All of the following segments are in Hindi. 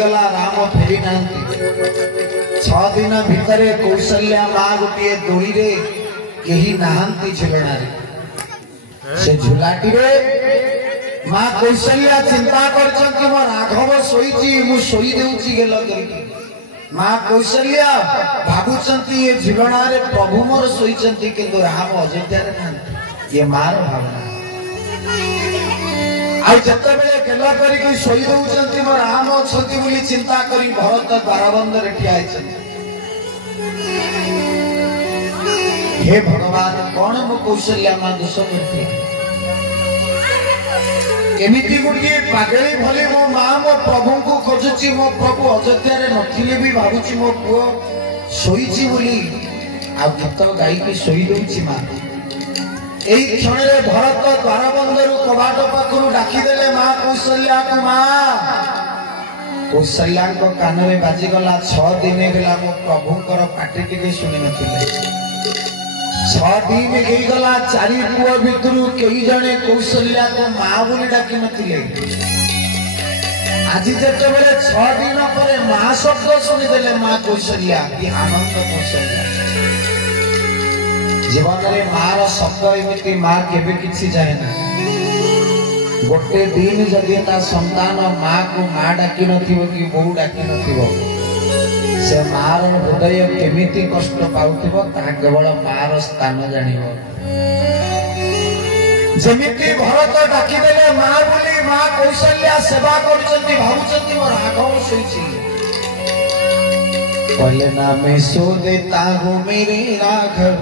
बीतीगला राम फेरी ना 6 दिन भितर कौशल्या माँ गोटे दोली रे कहीं नहांती झुलना से झुलाटी रे माँ कौशल्या चिंता कर मो राघव शोची मु शोई देउची गेल करके माँ कौशल्या भाबुचंती ये झुलना रे प्रभु मोर शोईचंती किंतु राम अयोध्या रे ना ये मार भावना आ जत्ते बेले गेला करी शोई देउचंती मो राम अछंती बोली चिंता करी भरत द्वारबंध रे ठिया आइछंती हे भगवान कौन मो कौशल्या माँ दोष करती एमिति गुटिए पागली भले मो माँ मो प्रभु को खोजुची मो प्रभु अयोध्या रे नथिले भी भाबुची मो पुओ सोईची बोली आ गीत गाई सोई दउची माँ एई क्षण रे भरत द्वारबंधरु कबाट पाखरु डाकी देले माँ कौशल्या को माँ कौशल्या को कान रे बाजी गला 6 दिन गेला मो प्रभुकर पाटी टिके सुनि नथिले 6 दिन गई गला 4 पुओ भितरु कई जने कौशल्या को माँ बोली डाकी नथिले आज जते बेले 6 दिन पर माँ शब्द सुनि देले माँ कौशल्या की आनंद कौशल्या जीवन रे मार शब्द एमिति माँ केबे किछि जाए ना गोटे दिन जदि ता संतान माँ को माँ डाकी नथिबो कि बहु डाकी नथिबो से मार हृदय केमिति कष्ट पाउथिबो ता केवल मार स्थान जानिबो जेमिति भरत डाकी देले माँ बोली माँ कौशल्या सेवा करचंती भाबुचंती मोर राघव सोईची पहले नामे सो देता हूँ मेरे राघव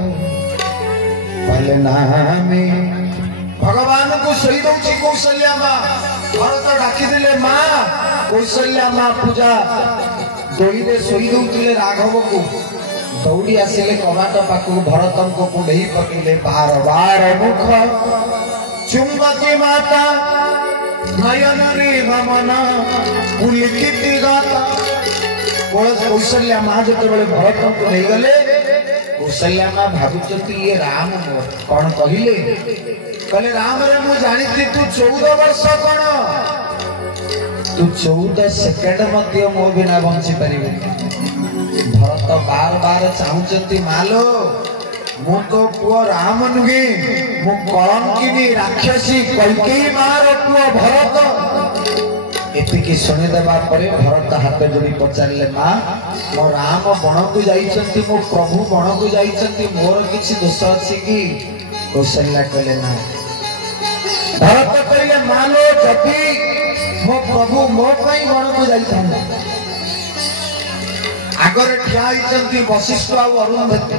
पहले नामे भगवान को सोई दउची कौशल्या माँ भरत डाकी देले माँ कौशल्या माँ पूजा दोई दे सोई दउतिले राघव को दौड़ी आसिले कबाट पाखु भरतन को कुंडई पकिले बार बार मुख चुंबती माता नयन रे भमन पुलकित गाता कौशल्या माँ जते बेले भरतन को नहीं गले कौशल्या माँ भाबुचंती ये राम मोर कौन कहिले कहले राम रे मु जानिथि तू 14 वर्ष कोन तू 14 सेकंड मध्य मो बिना बंची परिबे भरत बार बार चाहुचंती मालो मु तो पुओ राम नुगे मु कलंकिनी राक्षसी कैकेयी मार पुओ भरत एतिकी सुनि देबा परे भरत हाथ जोड़ी पचारले माँ मो राम बण को जाइचंती मो प्रभु बण को जाइचंती मोर किछि दोष अछि कि कौशल्या कहले ना भरत कहले मानो जति मो प्रभु मो पई बण को जाइथान आगर ठिया आइचंती वशिष्ठ आ अरुंधति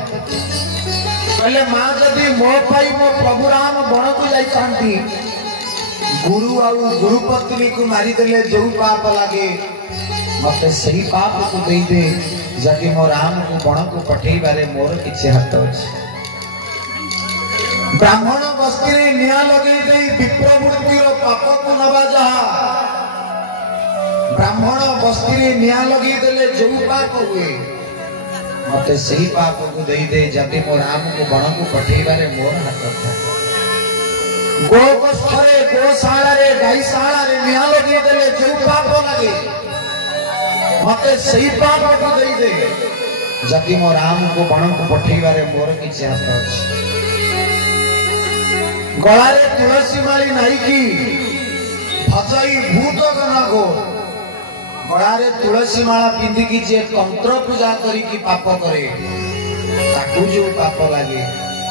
कहले माँ जदि मो पई मो प्रभु राम बण को जाइथांती गुरु आ गुरु पत्नी को मारी देले जो पाप लागे मते सही पाप को दे दे जदि मो राम को बण को पठेई बारे मोर किछि हाथ अछि ब्राह्मण बस्ती रे निया लगे दे विप्र मूर्ति रो पाप को नबा जहा ब्राह्मण बस्ती रे निया लगे देले जो पाप हुए मते सही पाप को दे दे जदि मो राम को बण को पठेई बारे मोर हाथ अछि गो गोस्थरे गोशाला रे गाईशाला रे निया लगे देले जो पाप लगे मते सही पाप को दे दे जदि मो राम को बण को पठेई बारे मोर किछि हाथ अछि गला रे तुलसी माली नाही की भजई भूत गना गो गला रे तुलसी माला पिंदी की जे तंत्र पूजा करी की पाप करे ताकू जो पाप लागे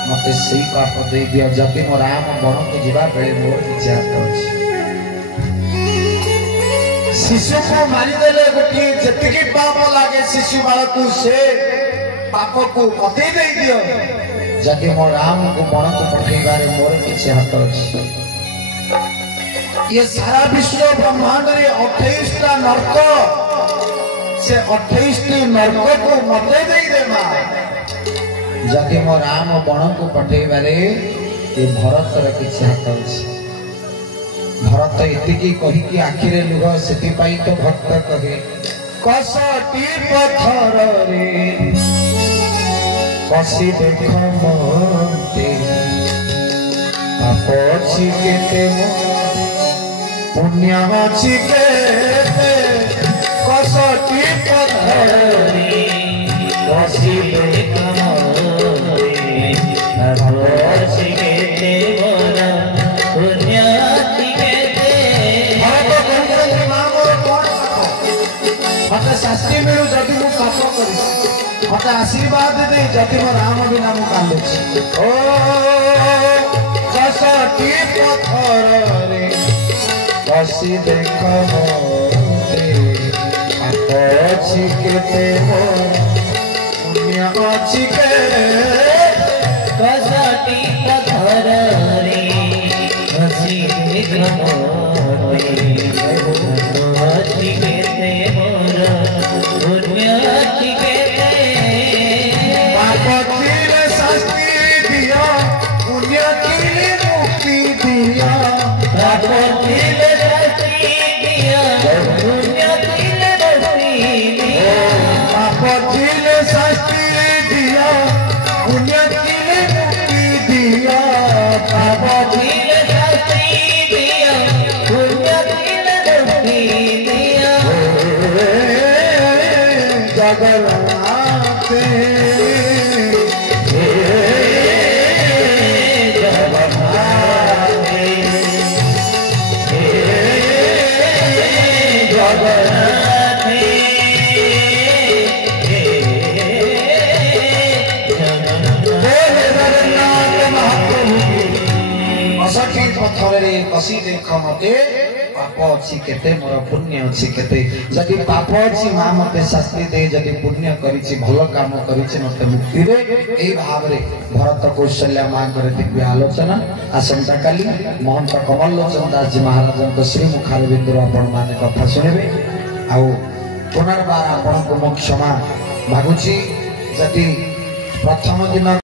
मते सही पाप दे दिया जति मो राम बण को जीवा बेले मोर किछि हाथ अछि शिशु को मारी देले गोटी जतिकी पाप लागे शिशु बालक से पाप को मते दे दियो जति मो राम को बण को पठेई बारे मोर किछि हाथ अछि ये सारा विश्व ब्रह्मांड रे 28 टा नरक से 28 टी नरक को मते दे दे मां जति मो राम बण को पठेई बारे ये भरत रे किछि हाथ अछि भरत एतिकी कहि कि आखिरे लुह सेति पई तो भक्त कहे कसटी पत्थर रे कसी देख मते आपछि केते पुण्य अछि केते कसटी पथरे बसिले कमरे बसिले मोरा पुण्य चिकेते मत शास्त्री मिलू जदि मु पाप करी मत आशीर्वाद दे जदि मो राम बिना मु कांदुछि ओ कसटी पथरे बसी देख मोरे अछि केते मोर पुण्य अछि के कसटी पथरे बसिले कमरे अछि केते मोरा पुण्य चिकेते पाप किले शास्ति दिया पुण्य किले मुक्ति दिया पाप किले शास्ति दिया पुण्य किले मुक्ति दिया पाप किले शास्ति दिया पुण्य किले मुक्ति दिया पाप किले शास्ति दिया पुण्य किले मुक्ति दिया जगन्नाथ असठी पथरे कसी देख मते पाप अछि केते मोर पुण्य अछि केते जदि पाप अछि मां मते शास्ति दे जदि पुण्य करिछि भलो काम करिछि मते मुक्ति रे एई भाव रे भरत कौशल्या मां करे दिव्य आलोचना आसंता काली महंत कमल लोचन दास जी महाराज को श्री मुखार बिंदु आपण माने कथा सुनेबे आ पुनर्बार आपण को क्षमा मागुछि जदि प्रथम दिन